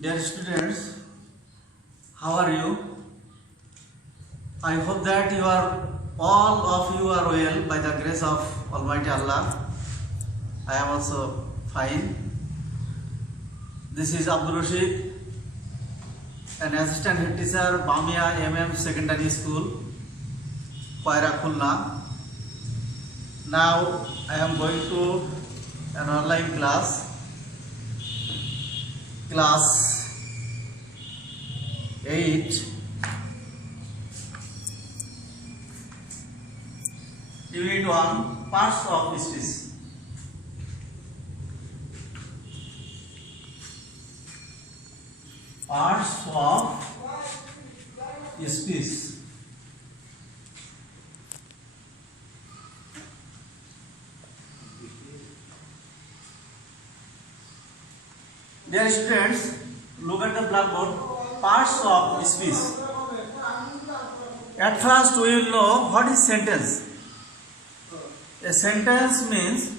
Dear students, how are you? I hope that all of you are well by the grace of Almighty Allah. I am also fine. This is Abdul Rashid, an assistant head teacher, Bamia MM Secondary School, Paira Khulna. Now I am going to an online class 8, Unit 1, Parts of Speech. Parts of speech. Dear students, look at the blackboard. Parts of speech. At first we will know what is sentence. A sentence means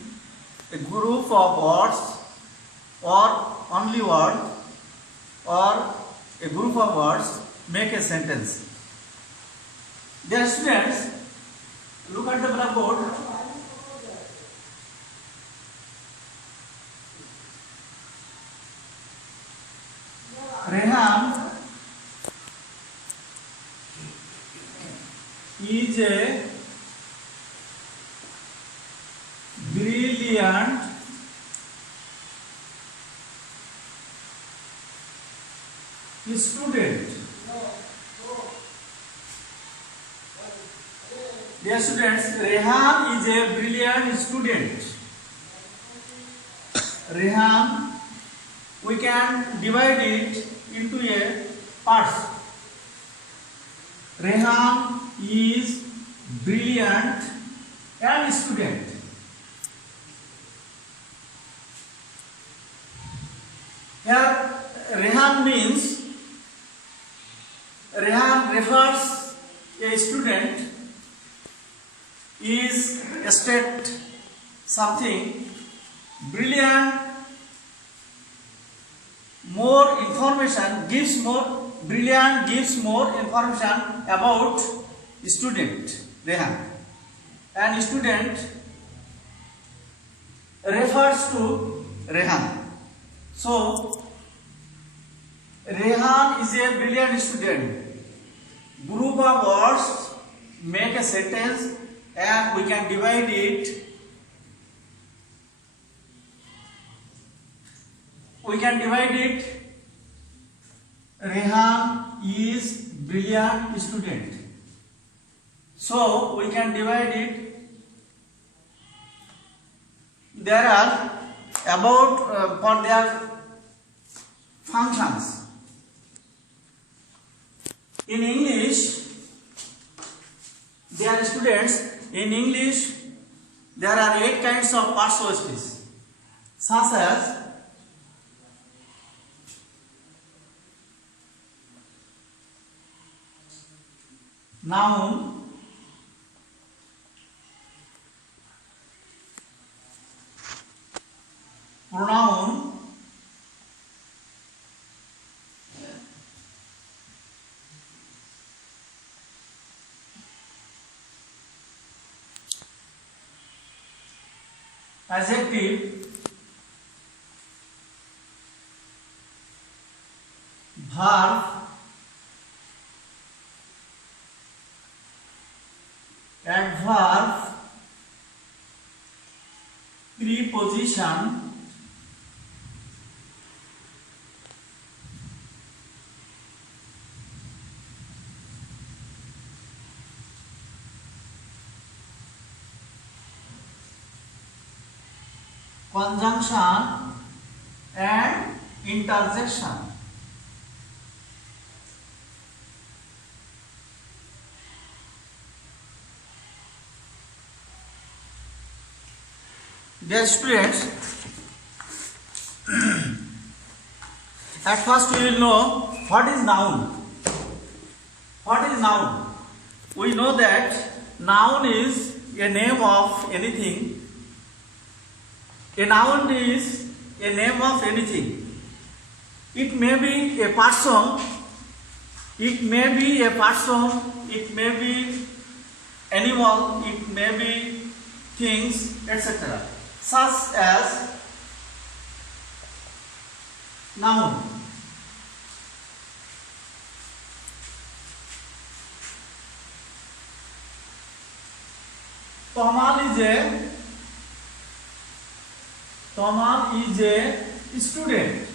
a group of words or only word or a group of words make a sentence. Dear students, look at the blackboard. Rehan is a brilliant student. Dear students, Rehan is a brilliant student. Rehan, we can divide it into a parts. Rehan is brilliant and student. Here Rehan means, Rehan refers a student is state something brilliant, more information gives more, brilliant gives more information about student Rehan, and student refers to Rehan. So Rehan is a brilliant student. Group of words make a sentence and we can divide it. Rehan is brilliant student. So we can divide it. There are about for their functions. In English, dear students, in English there are 8 kinds of parts of speech, such as noun, pronoun, adjective, verb, adverb, preposition, conjunction and interjection. Dear students, at first we will know what is noun. What is noun? We know that noun is a name of anything. A noun is a name of anything. It may be a person, it may be a person, it may be animal, it may be things, etc. Such as noun. Tomal is a student.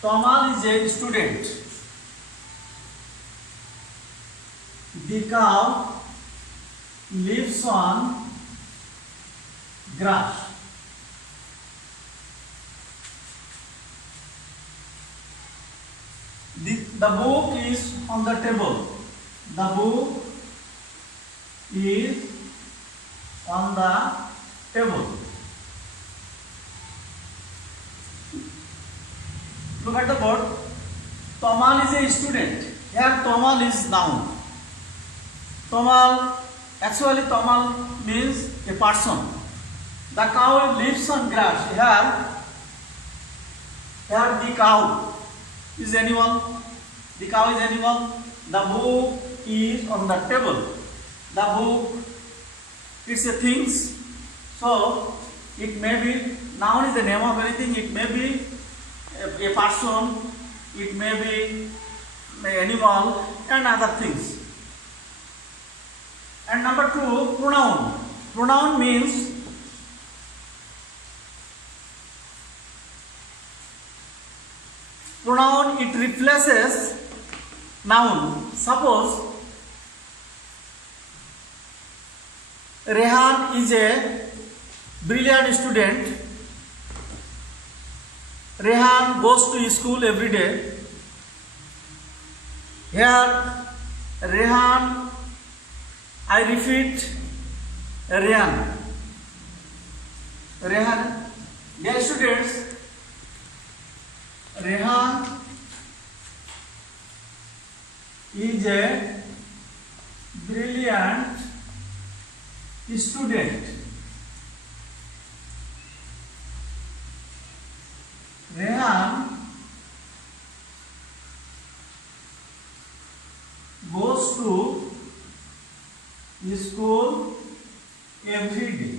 Tomal is a student. The cow lives on grass. The book is on the table. The book is on the table. Look at the board. Tomal is a student. Here Tomal is noun. Actually Tomal means a person. The cow lives on grass. Here the cow is animal. The cow is animal. The book is on the table. The book, it's a things. So it may be, noun is the name of anything. It may be a person, it may be an animal and other things. And number 2, pronoun. Pronoun means pronoun, it replaces noun. Suppose Rehan is a brilliant student. Rehan goes to school every day. Here Rehan, I repeat, Rehan. Dear students, Rehan is a brilliant student. Rehan goes to school every day.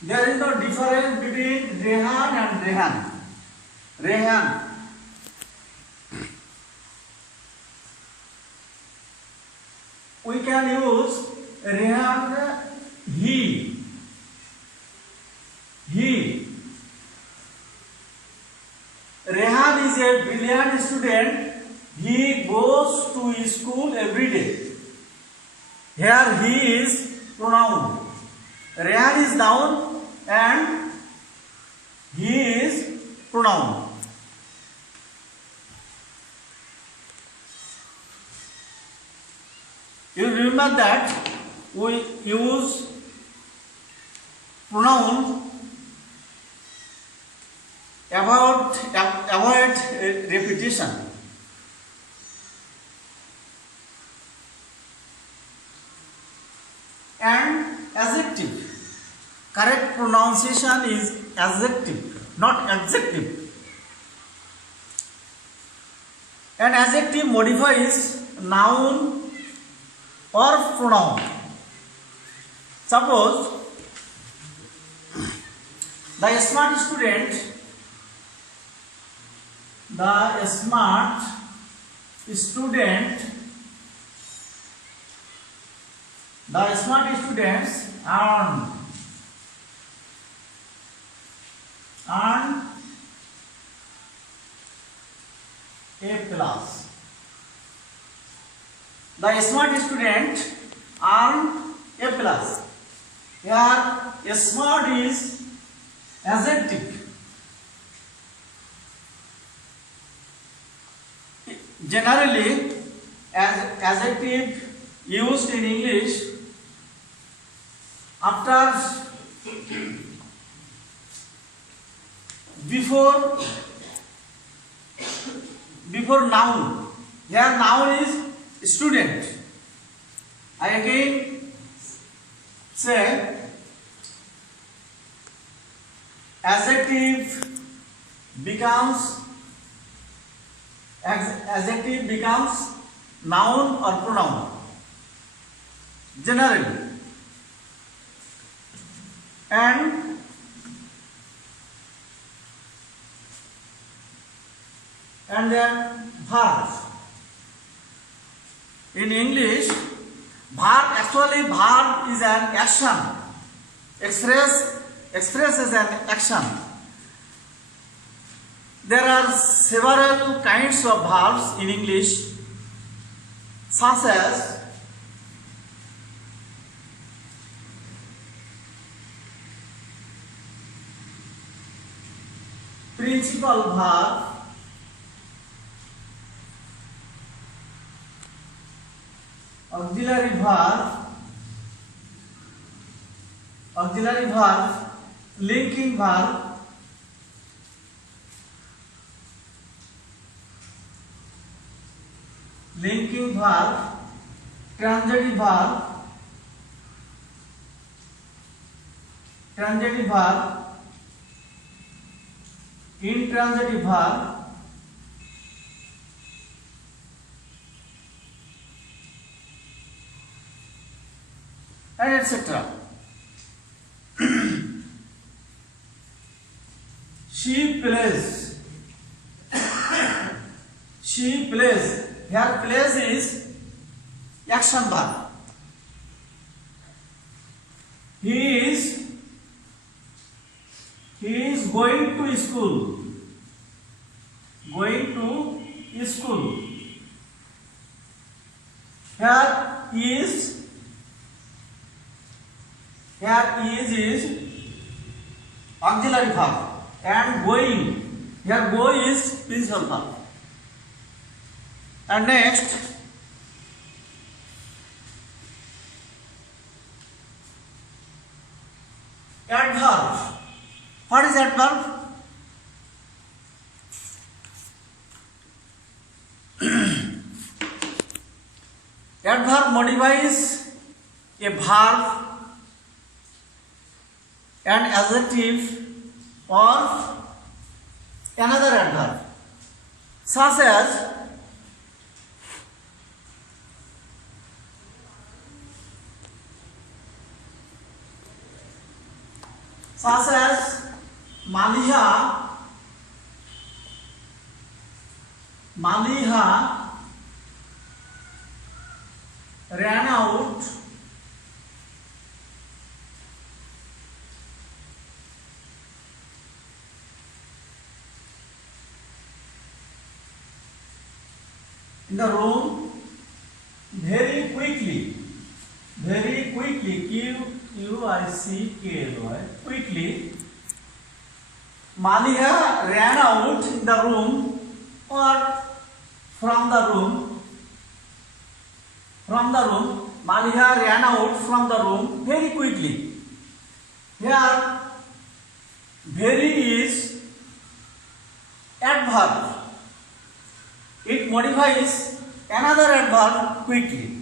There is no difference between Rehan and Rehan. Rehan. We can use Rehan, he. Rehan is a brilliant student. He goes to school every day. Here he is pronoun. Rehan is noun and he is pronoun. You remember that we use pronoun avoid repetition. And adjective. Correct pronunciation is adjective, not adjective. An adjective modifies noun or pronoun. Suppose the smart student students earn A plus. The smart student earn A plus. Here smart is adjective. Generally, as adjective used in English after before noun. Here noun is student. I again say adjective becomes noun or pronoun generally, and then verb. In English, verb is an action, expresses an action. There are several kinds of verbs in English, such as principal verb, auxiliary verb, linking verb, transitive verb, intransitive verb, and etc. She plays. Here plays is action verb. He is going to school. Here is auxiliary verb, and going. Here go is principal verb. And next, adverb. What is adverb? Adverb modifies a verb, an adjective, or another adverb, such as Maliha ran out in the room very quickly. Quickly. Maliha ran out in the room or from the room. Maliha ran out from the room very quickly. Here, very is adverb. It modifies another adverb quickly.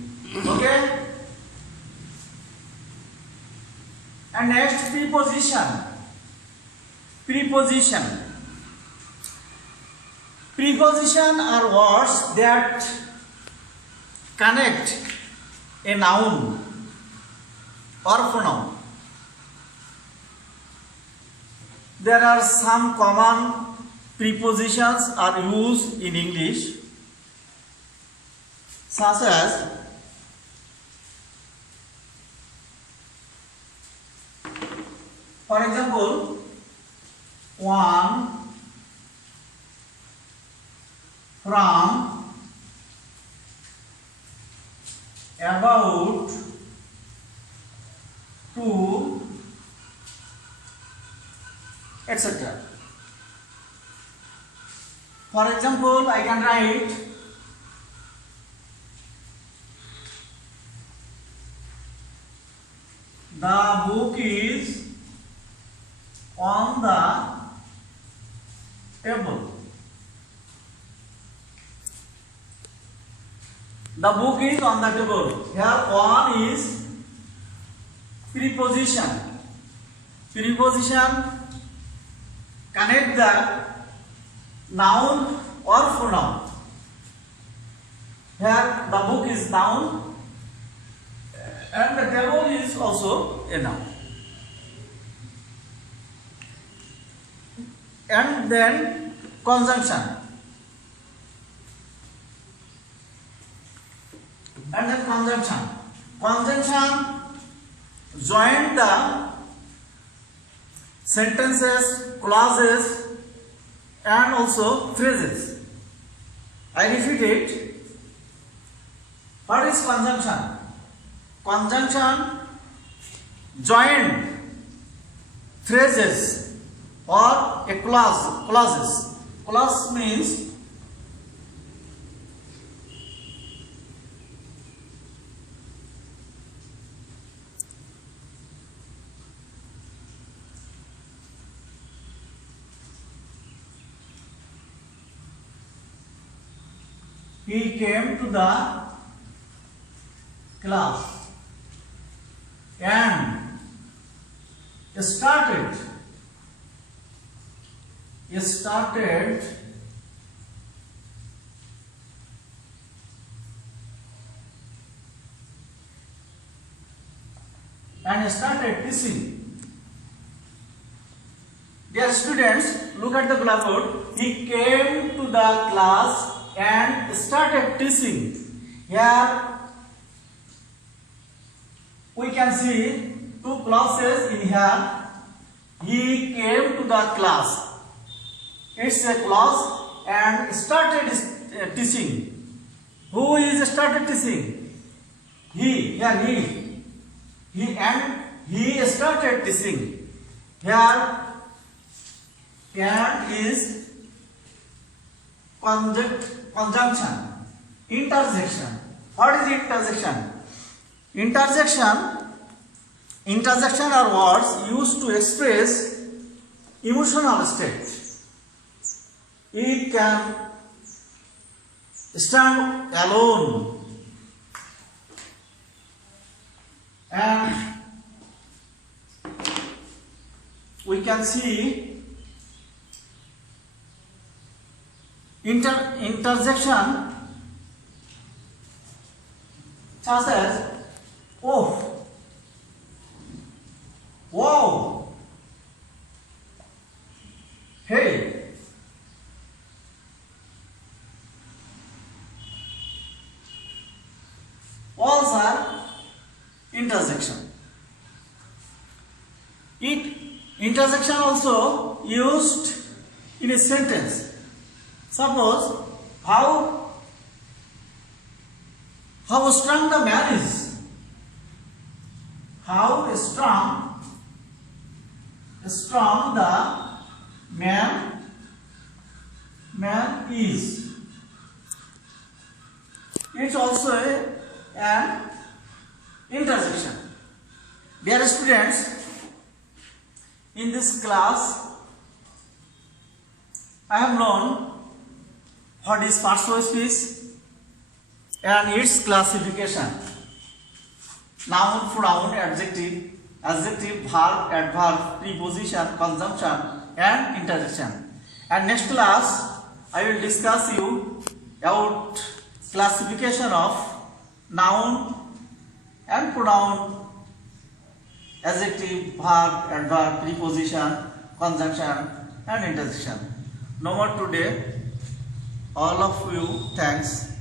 Okay? And next, preposition. Preposition are words that connect a noun or pronoun. There are some common prepositions are used in English, such as for example, one, from, about, to, etc. For example, I can write the book is on the table. The book is on the table. Here one is preposition. Preposition connect the noun or pronoun. Here the book is noun and the table is also a noun. And then conjunction. And then conjunction. Conjunction join the sentences, clauses, and also phrases. I repeat it. What is conjunction? Conjunction join phrases or a clause. Clauses. Clause means he came to the class and started teaching. Dear students, look at the blackboard. He came to the class and started teaching. Here we can see two clauses in here. He came to the class. It's a clause and started teaching. Who is started teaching? He. Here he. He started teaching. Here can is conjunction. Interjection. What is interjection? Interjection are words used to express emotional state. It can stand alone and we can see interjection such as oh, wow, hey, all are interjection. Interjection also used in a sentence. Suppose how strong the man is. How strong the man is. It's also an interjection. Dear students, in this class I have known what is parts of speech and its classification. Noun, pronoun, adjective, verb, adverb, preposition, conjunction and interjection. And next class I will discuss you about classification of noun and pronoun, adjective, verb, adverb, preposition, conjunction and interjection. No more today. All of you, thanks.